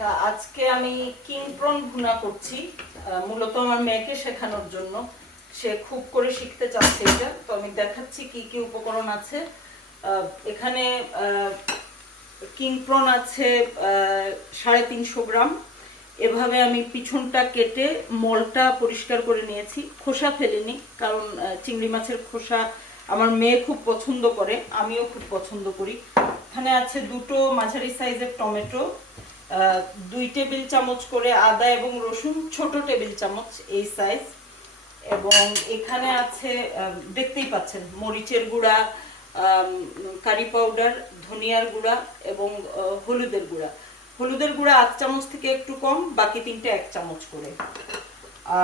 আজকে আমি king prawn ভুনা করছি, মূলত আমার মেয়েকে শেখানোর জন্য। সে খুব করে শিখতে চাচ্ছে এটা, তো আমি দেখাচ্ছি কি কি উপকরণ আছে এখানে। কিং প্রন আছে 350 গ্রাম। এভাবে আমি পিছনটা কেটে মলটা পরিষ্কার করে নিয়েছি, খোসা ফেলিনি, কারণ চিংড়ি মাছের খোসা আমার মেয়ে খুব পছন্দ করে, আমিও খুব পছন্দ করি। এখানে আছে দুটো মাঝারি সাইজের টমেটো, 2 টেবিল চামচ করে আদা এবং রসুন, ছোট টেবিল চামচ এই সাইজ। এবং এখানে আছে দেখতেই পাচ্ছেন মরিচের গুঁড়া, কারি পাউডার, ধনিয়ার গুঁড়া এবং হলুদের গুঁড়া। হলুদের গুঁড়া 1 চামচ থেকে একটু কম, বাকি 3টে 1 চামচ করে।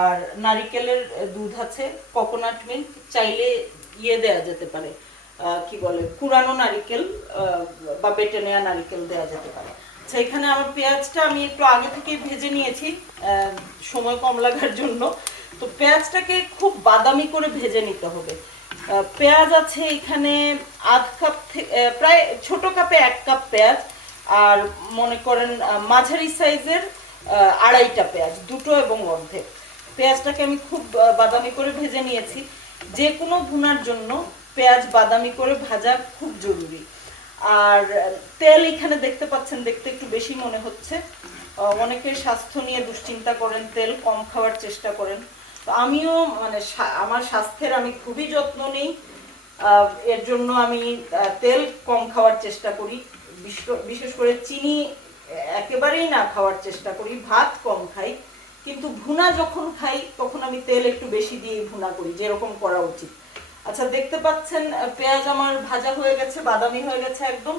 আর নারিকেলের দুধ আছে, কোকোনাট মিল্ক, চাইলে দেয়া যেতে পারে, কি বলে, কুড়ানো নারিকেল বা বেটে নেওয়া নারিকেল দেওয়া যেতে পারে। আচ্ছা, এখানে আমার পেঁয়াজটা আমি একটু আগে থেকে ভেজে নিয়েছি সময় কম লাগার জন্য। তো পেঁয়াজটাকে খুব বাদামি করে ভেজে নিতে হবে। পেঁয়াজ আছে এখানে আধ কাপ, প্রায় ছোট কাপে 1 কাপ পেঁয়াজ, আর মনে করেন মাঝারি সাইজের 2.5টা পেঁয়াজ, দুটো এবং অর্ধেক। পেঁয়াজটাকে আমি খুব বাদামি করে ভেজে নিয়েছি। যে কোনো ভুনার জন্য পেঁয়াজ বাদামি করে ভাজা খুব জরুরি। আর তেল এখানে দেখতে পাচ্ছেন, দেখতে একটু বেশি মনে হচ্ছে। অনেকে স্বাস্থ্য নিয়ে দুশ্চিন্তা করেন, তেল কম খাওয়ার চেষ্টা করেন। তো আমিও মানে আমার স্বাস্থ্যের আমি খুবই যত্ন নিই, এর জন্য আমি তেল কম খাওয়ার চেষ্টা করি। বিশেষ করে চিনি একেবারেই না খাওয়ার চেষ্টা করি, ভাত কম খাই, কিন্তু ভুনা যখন খাই তখন আমি তেল একটু বেশি দিয়ে ভুনা করি, যেরকম করা উচিত। আচ্ছা, দেখতে পাচ্ছেন পেঁয়াজ আমার ভাজা হয়ে গেছে, বাদামি হয়ে গেছে একদম।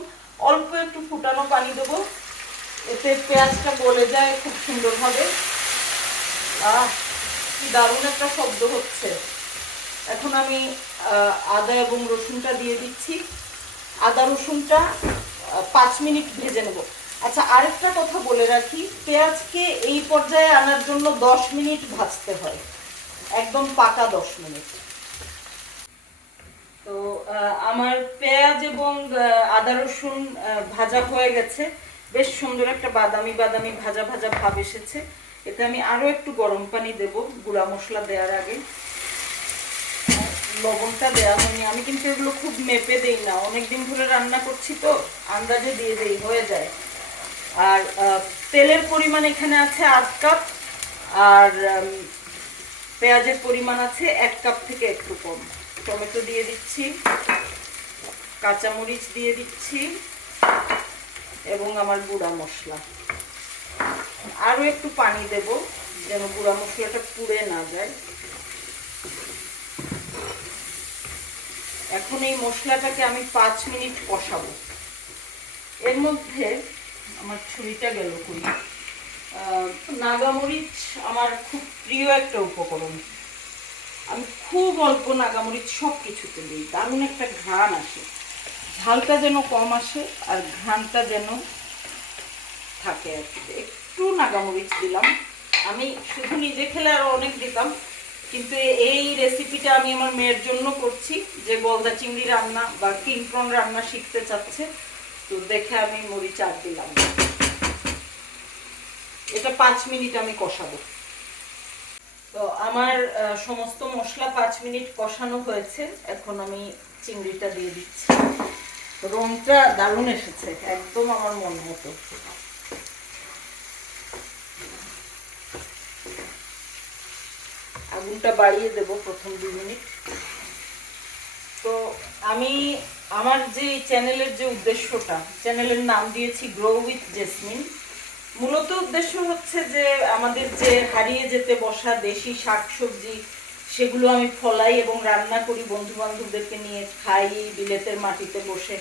অল্প একটু ফুটানো পানি দেবো, এতে পেঁয়াজটা গলে যায় খুব সুন্দরভাবে। কি দারুণ একটা শব্দ হচ্ছে। এখন আমি আদা এবং রসুনটা দিয়ে দিচ্ছি। আদা রসুনটা 5 মিনিট ভেজে নেব। আচ্ছা, আরেকটা কথা বলে রাখি, পেঁয়াজকে এই পর্যায়ে আনার জন্য 10 মিনিট ভাজতে হয়, একদম পাকা 10 মিনিট। তো আমার পেঁয়াজ এবং আদা রসুন ভাজা হয়ে গেছে, বেশ সুন্দর একটা বাদামি বাদামি ভাজা ভাজা ভাব এসেছে। এতে আমি আরো একটু গরম পানি দেব গুঁড়া মশলা দেওয়ার আগে। লবণটা দেওয়া হয়নি, আমি কিন্তু এগুলো খুব মেপে দেই না, অনেকদিন ধরে রান্না করছি তো আন্দাজে দিয়ে দেই, হয়ে যায়। আর তেলের পরিমাণ এখানে আছে 1/2 কাপ, আর পেঁয়াজের পরিমাণ আছে 1 কাপ থেকে একটু কম। টমেটো দিয়ে দিচ্ছি, কাঁচামরিচ দিয়ে দিচ্ছি এবং আমার গুঁড়া মশলা। আরো একটু পানি দেব যেন গুঁড়া মশলাটা পুড়ে না যায়। এখন এই মশলাটাকে আমি 5 মিনিট কষাবো। এর মধ্যে আমার ছুরিটা গেল কই, নাগামরিচ আমার খুব প্রিয় একটা উপকরণ। আমি খুব অল্প নাগামরিচ সব কিছুতে দিই, দারুণ একটা ঘ্রাণ আসে। ঝালটা যেন কম আসে আর ঘ্রাণটা যেন থাকে আর কি। একটু নাগামরিচ দিলাম, আমি শুধু নিজে খেলে আরো অনেক দিতাম, কিন্তু এই রেসিপিটা আমি আমার মেয়ের জন্য করছি, যে গলদা চিংড়ি রান্না বা কিং প্রন রান্না শিখতে চাচ্ছে, তো দেখে আমি মরিচ আর দিলাম। এটা 5 মিনিট আমি কষাবো। তো আমার সমস্ত মশলা 5 মিনিট কষানো হয়েছে, এখন আমি চিংড়িটা দিয়ে দিচ্ছি। রংটা দারুণ এসেছে, একদম আমার মন মতো। আগুনটা বাড়িয়ে দেব প্রথম 2 মিনিট। তো আমি আমার যে চ্যানেলের যে উদ্দেশ্যটা, চ্যানেলের নাম দিয়েছি গ্রো উইথ জেসমিন। মূলত উদ্দেশ্য হচ্ছে যে আমাদের যে হারিয়ে যেতে বসা দেশি শাকসবজি, সেগুলো আমি ফলাই এবং রান্না করি, বন্ধু বান্ধবদেরকে নিয়ে খাই বিলেতের মাটিতে বসে।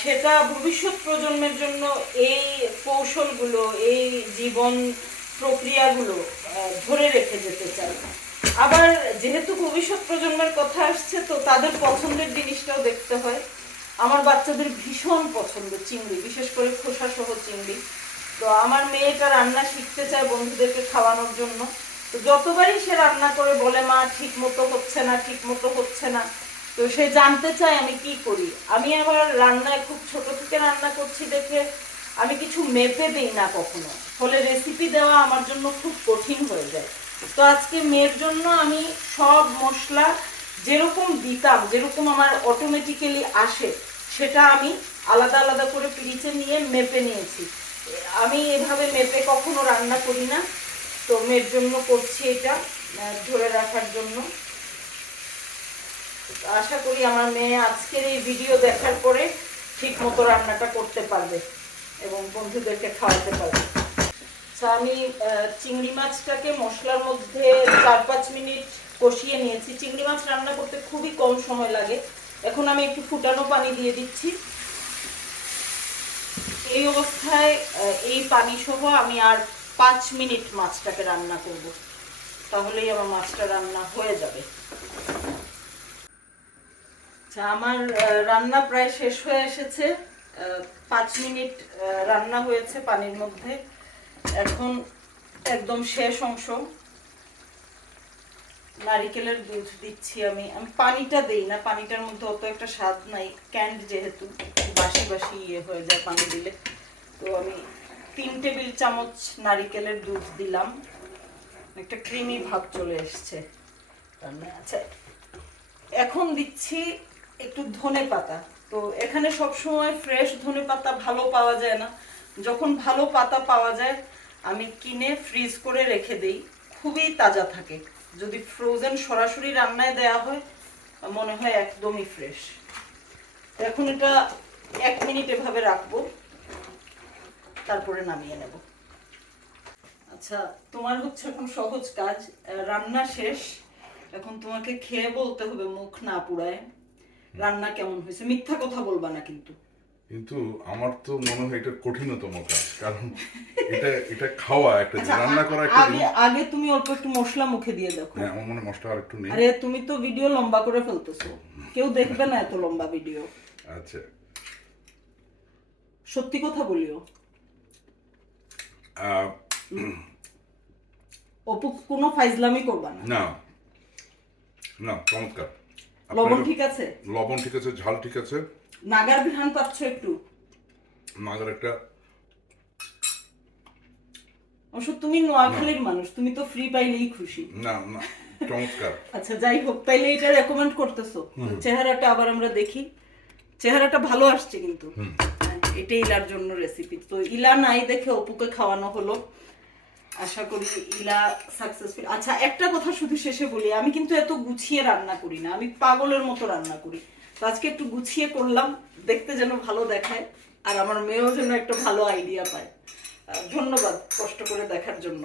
সেটা ভবিষ্যৎ প্রজন্মের জন্য এই কৌশলগুলো, এই জীবন প্রক্রিয়াগুলো ধরে রেখে যেতে চাই। আবার যেহেতু ভবিষ্যৎ প্রজন্মের কথা আসছে, তো তাদের পছন্দের জিনিসটাও দেখতে হয়। আমার বাচ্চাদের ভীষণ পছন্দ চিংড়ি, বিশেষ করে খোসা সহ চিংড়ি। তো আমার মেয়েটা রান্না শিখতে চায় বন্ধুদেরকে খাওয়ানোর জন্য। তো যতবারই সে রান্না করে বলে, মা ঠিক মতো হচ্ছে না, ঠিক মতো হচ্ছে না। তো সে জানতে চায় আমি কি করি। আমি আবার রান্নায় খুব ছোট থেকে রান্না করছি দেখে আমি কিছু মেপে দেই না কখনো, ফলে রেসিপি দেওয়া আমার জন্য খুব কঠিন হয়ে যায়। তো আজকে মেয়ের জন্য আমি সব মশলা যেরকম দিতাম, যেরকম আমার অটোমেটিক্যালি আসে, সেটা আমি আলাদা আলাদা করে পিরিচে নিয়ে মেপে নিয়েছি। আমি এভাবে মেপে কখনো রান্না করি না, তো মেয়ের জন্য করছি এটা ধরে রাখার জন্য। আশা করি আমার মেয়ে আজকের এই ভিডিও দেখার পরে ঠিক মতো রান্নাটা করতে পারবে এবং বন্ধুদেরকে খাওয়াতে পারবে। আমি চিংড়ি মাছটাকে মশলার মধ্যে 4-5 মিনিট কষিয়ে নিয়েছি। চিংড়ি মাছ রান্না করতে খুবই কম সময় লাগে। এখন আমি একটু ফুটানো পানি দিয়ে দিচ্ছি। এই অবস্থায় এই পানি সহ আমি আর 5 মিনিট মাছটাকে রান্না করব, তাহলেই আমার মাছটা রান্না হয়ে যাবে। আচ্ছা, আমার রান্না প্রায় শেষ হয়ে এসেছে। 5 মিনিট রান্না হয়েছে পানির মধ্যে। এখন একদম শেষ অংশ, নারিকেলের দুধ দিচ্ছি। আমি পানিটা দেই না, পানিটার মধ্যে অত একটা স্বাদ নাই, ক্যান্ড যেহেতু বাসি বাসি হয়ে যায় পানি দিলে। তো আমি 3 টেবিল চামচ নারিকেলের দুধ দিলাম। একটা ক্রিমি ভাব চলে এসছে। আচ্ছা, এখন দিচ্ছি একটু ধনে পাতা। তো এখানে সবসময় ফ্রেশ ধনে পাতা ভালো পাওয়া যায় না। যখন ভালো পাতা পাওয়া যায় আমি কিনে ফ্রিজ করে রেখে দেই, খুবই তাজা থাকে। যদি ফ্রোজেন সরাসরি রান্নায় দেয়া হয় মনে হয় একদমই ফ্রেশ। এখন এটা 1 মিনিট এভাবে রাখবো, তারপরে নামিয়ে নেব। আচ্ছা, তোমার হচ্ছে এখন সহজ কাজ, রান্না শেষ। এখন তোমাকে খেয়ে বলতে হবে মুখ না পুড়ায় রান্না কেমন হয়েছে। মিথ্যা কথা বলবা না কিন্তু। কিন্তু আমার তো মনে হয় এটা কঠিনতম কাজ, কারণ এটা খাওয়া একটা, রান্না করা একটা। আগে তুমি অল্প একটু মশলা মুখে দিয়ে দেখো। হ্যাঁ, আমার মনে মশলা আর একটু নেই। আরে তুমি তো ভিডিও লম্বা করে ফেলতেছো, কেউ দেখবে না এত লম্বা ভিডিও। আচ্ছা, সত্যি কথা বলিও। অপু কোনো ফাইজলামি করবা না। না না, চমৎকার। লবণ ঠিক আছে? লবণ ঠিক আছে, ঝাল ঠিক আছে। নাগার ঘ্রাণ পাচ্ছ একটু? নাগার একটা। অবশ্য তুমি নোয়াখালীর মানুষ, তুমি তো ফ্রি পাইলেই খুশি। না না, চমৎকার। আচ্ছা, যাই হোক, তাইলে এটা রেকমেন্ড করতেছো। চেহারাটা আবার আমরা দেখি। চেহারাটা ভালো আসছে কিন্তু। এটা ইলার জন্য রেসিপি। তো ইলা নাই দেখে অপুকে খাওয়ানো হলো। আশা করি ইলা সাকসেসফুল। আচ্ছা, একটা কথা শুধু শেষে বলি, আমি কিন্তু এত গুছিয়ে রান্না করি না, আমি পাগলের মতো রান্না করি। তো আজকে একটু গুছিয়ে করলাম, দেখতে যেন ভালো দেখায় আর আমার মেয়েও যেন একটা ভালো আইডিয়া পায়। ধন্যবাদ কষ্ট করে দেখার জন্য।